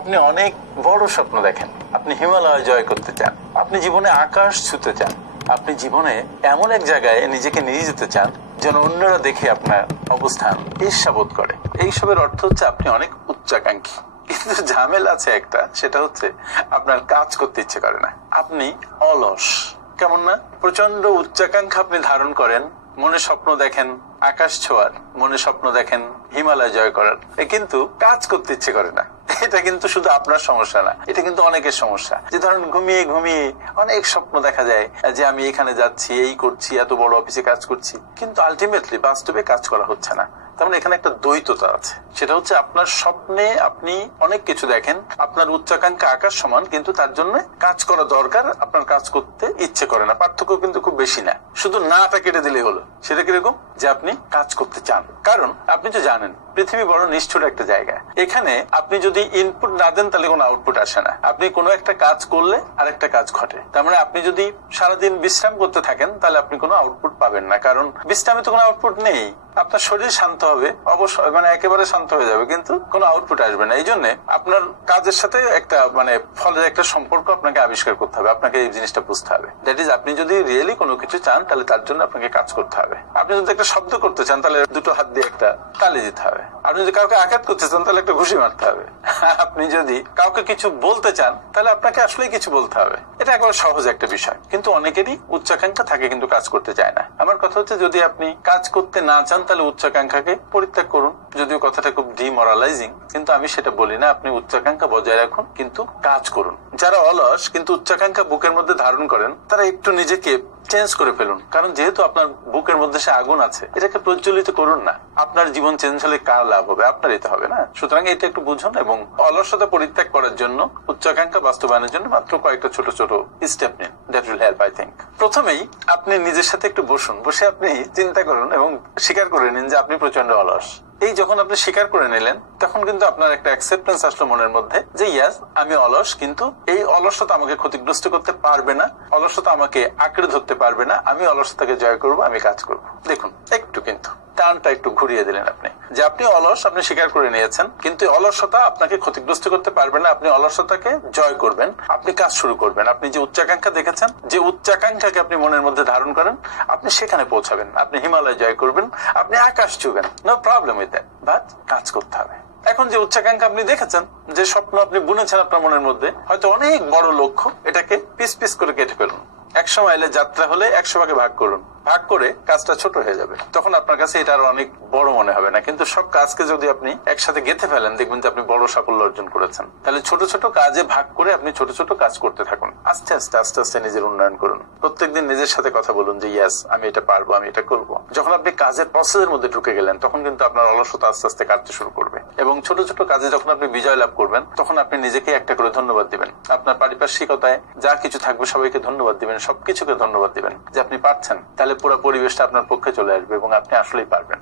আপনি অনেক বড় স্বপ্ন দেখেন, আপনি হিমালয় জয় করতে চান, আপনি জীবনে আকাশ ছুঁতে চান, আপনি জীবনে এমন এক জায়গায় নিজেকে নিয়ে যেতে চান যেন অন্যরা দেখে আপনার অবস্থান ঈর্ষাবোধ করে। এইসবের অর্থ হচ্ছে আপনি অনেক উচ্চাকাঙ্ক্ষী। কিন্তু ঝামেলা আছে একটা, সেটা হচ্ছে আপনার কাজ করতে ইচ্ছে করে না, আপনি অলস। কেমন না? প্রচন্ড উচ্চাকাঙ্ক্ষা আপনি ধারণ করেন, মনে স্বপ্ন দেখেন আকাশ ছোঁয়ার, মনে স্বপ্ন দেখেন হিমালয় জয় করার, কিন্তু কাজ করতে ইচ্ছে করে না। এটা কিন্তু শুধু আপনার সমস্যা না, এটা কিন্তু অনেকের সমস্যা। যে ধরেন ঘুমিয়ে ঘুমিয়ে অনেক স্বপ্ন দেখা যায় যে আমি এখানে যাচ্ছি, এই করছি, এত বড় অফিসে কাজ করছি, কিন্তু আলটিমেটলি বাস্তবে কাজ করা হচ্ছে না। তার মানে এখানে একটা দ্বৈততা আছে। সেটা হচ্ছে আপনার স্বপ্নে আপনি অনেক কিছু দেখেন, আপনার উচ্চাকাঙ্ক্ষা আকাশ সমান, কিন্তু তার জন্য কাজ করা দরকার, আপনার কাজ করতে ইচ্ছে করে না। পার্থক্য কিন্তু খুব বেশি না, শুধু নাটা কেটে দিলেই হলো। সেটা কিরকম? যে আপনি কাজ করতে চান। কারণ আপনি তো জানেন পৃথিবী বড় নিষ্ঠুর একটা জায়গা। এখানে আপনি যদি ইনপুট না দেন তাহলে কোনো আউটপুট আসে না। আপনি কোনো একটা কাজ করলে আরেকটা কাজ ঘটে। তার মানে আপনি যদি সারাদিন বিশ্রাম করতে থাকেন তাহলে আপনি কোনো আউটপুট পাবেন না, কারণ বিশ্রামে তো কোনো আউটপুট নেই। আপনার শরীর শান্ত হবে অবশ্যই, মানে একেবারে শান্ত হয়ে যাবে, কিন্তু কোনো আউটপুট আসবে না। এই জন্য আপনার কাজের সাথে একটা মানে ফলের একটা সম্পর্ক আপনাকে আবিষ্কার করতে হবে, আপনাকে এই জিনিসটা বুঝতে হবে। দ্যাট ইজ, আপনি যদি রিয়েলি কোনো কিছু চান তাহলে তার জন্য আপনাকে কাজ করতে হবে। আপনি যদি একটা শব্দ করতে চান তাহলে দুটো হাত দিয়ে একটা তালি দিতে হবে। আপনি যদি কাউকে আঘাত করতে চান তাহলে একটা ঘুষি মারতে হবে। আপনি যদি কাউকে কিছু বলতে চান তাহলে আপনাকে আসলেই কিছু বলতে হবে। এটা একবার সহজ একটা বিষয়, কিন্তু অনেকেরই উচ্চাকাঙ্ক্ষা থাকে কিন্তু কাজ করতে চায় না। আমার কথা হচ্ছে যদি আপনি কাজ করতে না চান তাহলে উচ্চাকাঙ্ক্ষাকে পরিত্যাগ করুন। যদিও কথাটা খুব ডিমোরালাইজিং, কিন্তু আমি সেটা বলি না। আপনি উচ্চাকাঙ্ক্ষা বজায় রাখুন, কিন্তু কাজ করুন। যারা অলস কিন্তু উচ্চাকাঙ্ক্ষা বুকের মধ্যে ধারণ করেন তারা একটু নিজেকে চেঞ্জ করে ফেলুন, কারণ যেহেতু আপনার বুকের মধ্যে সে আগুন আছে, এটাকে প্রজ্বলিত করুন না। আপনার জীবন চেঞ্জ হলে কার লাভ হবে? আপনারই তো হবে না। সুতরাং এটা একটু বুঝুন এবং অলসতা পরিত্যাগ করার জন্য, উচ্চাকাঙ্ক্ষা বাস্তবায়নের জন্য মাত্র কয়েকটা ছোট ছোট স্টেপ নিন। That will help I think. প্রথমেই আপনি নিজের সাথে একটু বসুন, বসে আপনি চিন্তা করুন এবং স্বীকার করে নিন যে আপনি প্রচন্ড অলস। এই যখন আপনি স্বীকার করে নিলেন তখন কিন্তু আপনার একটা অ্যাকসেপ্টেন্স আসলো মনের মধ্যে যে ইয়াস আমি অলস, কিন্তু এই অলসতা আমাকে ক্ষতিগ্রস্ত করতে পারবে না, অলসতা আমাকে আঁকড়ে ধরতে পারবে না। আমি অলসতাকে জয় করব, আমি কাজ করব। দেখুন একটু কিন্তু টানটা একটু ঘুরিয়ে দিলেন আপনি, যে আপনি অলস, আপনি স্বীকার করে নিয়েছেন, কিন্তু অলসতা আপনাকে ক্ষতিগ্রস্ত করতে পারবে না। আপনি অলসতাকে জয় করবেন, আপনি কাজ শুরু করবেন। আপনি যে উচ্চাকাঙ্ক্ষা দেখেছেন, যে উচ্চাকাঙ্ক্ষাকে আপনি মনের মধ্যে ধারণ করেন, আপনি সেখানে পৌঁছাবেন। আপনি হিমালয় জয় করবেন, আপনি আকাশ ছুবেন, no problem with that, but কাজ করতে হবে। এখন যে উচ্চাকাঙ্ক্ষা আপনি দেখেছেন, যে স্বপ্ন আপনি বুনেছেন আপনার মনের মধ্যে, হয়তো অনেক বড় লক্ষ্য, এটাকে পিস পিস করে কেটে ফেলুন। 100 মাইলের যাত্রা হলে 100 ভাগে ভাগ করুন, ভাগ করে কাজটা ছোট হয়ে যাবে। তখন আপনার কাছে এটা আরো অনেক বড় মনে হবে না। কিন্তু সব কাজকে যদি আপনি একসাথে গেঁথে ফেলেন, দেখবেন যে আপনি বড় সাফল্য অর্জন করেছেন। তাহলে ছোট ছোট কাজে ভাগ করে আপনি ছোট ছোট কাজ করতে থাকুন। আস্তে আস্তে আস্তে আস্তে নিজের উন্নয়ন করুন। প্রত্যেকদিন নিজের সাথে কথা বলুন যে ইয়াস আমি এটা পারবো, আমি এটা করবো। যখন আপনি কাজের প্রসেসের মধ্যে ঢুকে গেলেন, তখন কিন্তু আপনার অলসতা আস্তে আস্তে কাটতে শুরু করবে। এবং ছোট ছোট কাজে যখন আপনি বিজয় লাভ করবেন, তখন আপনি নিজেকে একটা করে ধন্যবাদ দিবেন। আপনার পারিপার্শ্বিকতায় যা কিছু থাকবে সবাইকে ধন্যবাদ দিবেন, সবকিছুকে ধন্যবাদ দিবেন যে আপনি পারছেন। তাহলে পুরো পরিবেশটা আপনার পক্ষে চলে আসবে এবং আপনি আসলেই পারবেন।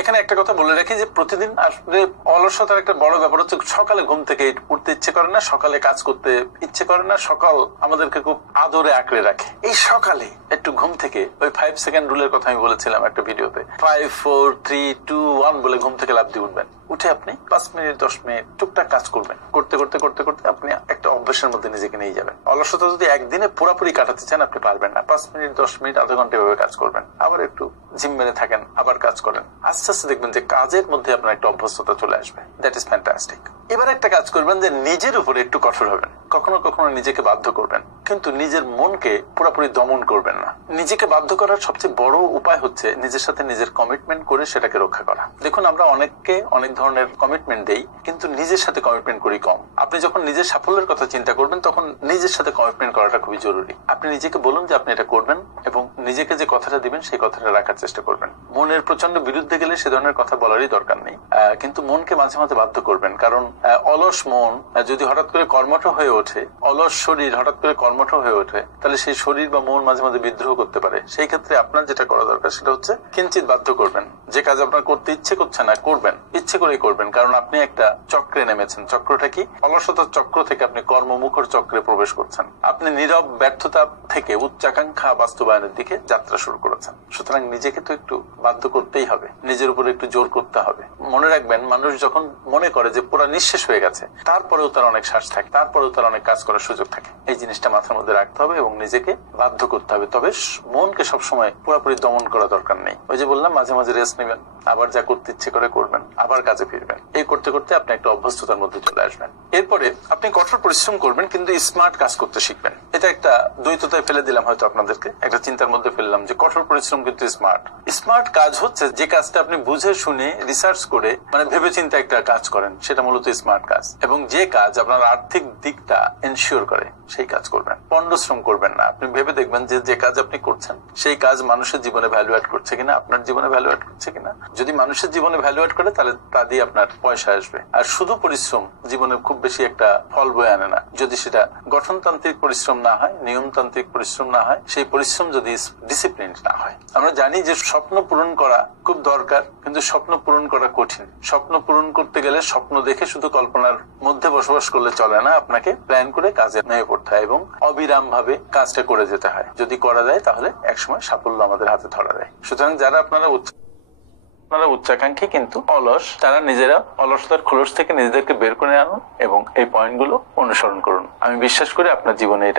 এখানে একটা কথা বলে রাখি যে প্রতিদিন আসলে অলসতার একটা বড় ব্যাপার হচ্ছে সকালে ঘুম থেকে উঠতে ইচ্ছে করে না, সকালে কাজ করতে ইচ্ছে করে না। সকাল আমাদেরকে খুব আদরে আঁকড়ে রাখে। এই সকালে একটু ঘুম থেকে ওই 5 সেকেন্ড রুলের কথা আমি বলেছিলাম একটা ভিডিওতে, 5 4 3 2 1 বলে ঘুম থেকে লাফ দিয়ে উঠবেন। উঠে আপনি 5 মিনিট 10 মিনিট টুকটাক কাজ করবেন। করতে করতে করতে করতে আপনি একটা অভ্যাসের মধ্যে নিজেকে নিয়ে যাবেন। অলসতা যদি একদিনে পুরোপুরি কাটাতে চান আপনি পারবেন না। 5 মিনিট 10 মিনিট আধা ঘন্টা এভাবে কাজ করবেন, আবার একটু জিম মেরে থাকেন, আবার কাজ করেন। আস্তে আস্তে দেখবেন যে কাজের মধ্যে আপনার একটা অভ্যস্ততা চলে আসবে। That is fantastic. এবার একটা কাজ করবেন যে নিজের উপরে একটু কঠোর হবেন। কখনো কখনো নিজেকে বাধ্য করবেন, কিন্তু নিজের মনকে পুরোপুরি দমন করবেন না। নিজেকে বাধ্য করার সবচেয়ে বড় উপায় হচ্ছে নিজের সাথে নিজের কমিটমেন্ট করে সেটাকে রক্ষা করা। দেখুন আমরা অনেককে অনেক ধরনের কমিটমেন্ট দেই, কিন্তু নিজের সাথে কমিটমেন্ট করি কম। আপনি যখন নিজের সাফল্যের কথা চিন্তা করবেন তখন নিজের সাথে কমিটমেন্ট করাটা খুবই জরুরি। আপনি নিজেকে বলুন যে আপনি এটা করবেন এবং নিজেকে যে কথাটা দিবেন সেই কথাটা রাখার চেষ্টা করবেন। মনের প্রচন্ড বিরুদ্ধে গেলে সে ধরনের কথা বলারই দরকার নেই, কিন্তু মনকে মাঝে মাঝে বাধ্য করবেন। কারণ অলস মন যদি হঠাৎ করে কর্মঠ হয়ে ওঠে, অলস শরীর হঠাৎ করে কর্ম কর্মঠ হয়ে ওঠে তাহলে সেই শরীর বা মন মাঝে মাঝে বিদ্রোহ করতে পারে। সেই ক্ষেত্রে আপনার যেটা করা দরকার সেটা হচ্ছে কিঞ্চিত বাধ্য করবেন। যে কাজ আপনার করতে ইচ্ছে করছে না করবেন, ইচ্ছে করেই করবেন, কারণ আপনি একটা চক্রে নেমেছেন। চক্রটা কি? অলসতার চক্র থেকে আপনি কর্মমুখর চক্রে প্রবেশ করছেন। আপনি নীরব ব্যর্থতা থেকে উচ্চাকাঙ্ক্ষা বাস্তবায়নের দিকে যাত্রা শুরু করেছেন। সুতরাং নিজেকে তো একটু বাধ্য করতেই হবে, নিজের উপর একটু জোর করতে হবে। মনে রাখবেন, মানুষ যখন মনে করে যে পুরো নিঃশেষ হয়ে গেছে, তারপরেও তার অনেক শ্বাস থাকে, তারপরেও তার অনেক কাজ করার সুযোগ থাকে। এই জিনিসটা মাথার মধ্যে রাখতে হবে এবং নিজেকে বাধ্য করতে হবে। তবে মনকে সবসময় পুরোপুরি দমন করা দরকার নেই। ওই যে বললাম, মাঝে মাঝে রেস্ট নেবেন, আবার যা করতে ইচ্ছে করে করবেন, আবার কাজে ফিরবেন। এই করতে করতে আপনি একটা অভ্যস্ততার মধ্যে চলে আসবেন। এরপরে আপনি কঠোর পরিশ্রম করবেন, কিন্তু স্মার্ট কাজ করতে শিখবেন। এটা একটা দ্বৈততায় ফেলে দিলাম, হয়তো আপনাদেরকে একটা চিন্তার মধ্যে ফেললাম যে কঠোর পরিশ্রম কিন্তু স্মার্ট। স্মার্ট কাজ হচ্ছে যে কাজটা আপনি বুঝে শুনে রিসার্চ করে মানে ভেবেচিন্তে একটা কাজ করেন, সেটা মূলত স্মার্ট কাজ। এবং যে কাজ আপনার আর্থিক দিকটা এনশিওর করে সেই কাজ করবেন, পণ্ডশ্রম করবেন না। আপনি ভেবে দেখবেন যে যে কাজ আপনি করছেন সেই কাজ মানুষের জীবনে ভ্যালু অ্যাড করছে কিনা, আপনার জীবনে ভ্যালু অ্যাড করছে কিনা। যদি মানুষের জীবনে ভ্যালু অ্যাড করে তাহলে তা দিয়ে আপনার পয়সা আসবে। আর শুধু পরিশ্রম জীবনে খুব বেশি একটা ফল বয়ে আনে না। যদি সেটা গঠনতান্ত্রিক পরিশ্রম না হয়, নিয়মতান্ত্রিক পরিশ্রম না হয়, সেই পরিশ্রম যদি ডিসিপ্লিন না হয়। আমরা জানি যে স্বপ্ন পূরণ করা খুব দরকার, কিন্তু স্বপ্ন পূরণ করা কঠিন। স্বপ্ন পূরণ করতে গেলে স্বপ্ন দেখে শুধু কল্পনার মধ্যে বসবাস করলে চলে না, আপনাকে প্ল্যান করে কাজে নেমে পড়তে হয় এবং অবিরাম ভাবে কাজটা করে যেতে হয়। যদি করা যায় তাহলে একসময় সাফল্য আমাদের হাতে ধরা দেয়। সুতরাং যারা আপনারা উচ্চাকাঙ্ক্ষী কিন্তু অলস, তারা নিজেরা অলসতার খোলস থেকে নিজেদেরকে বের করে আনুন এবং এই পয়েন্টগুলো অনুসরণ করুন। আমি বিশ্বাস করি আপনার জীবনে এটা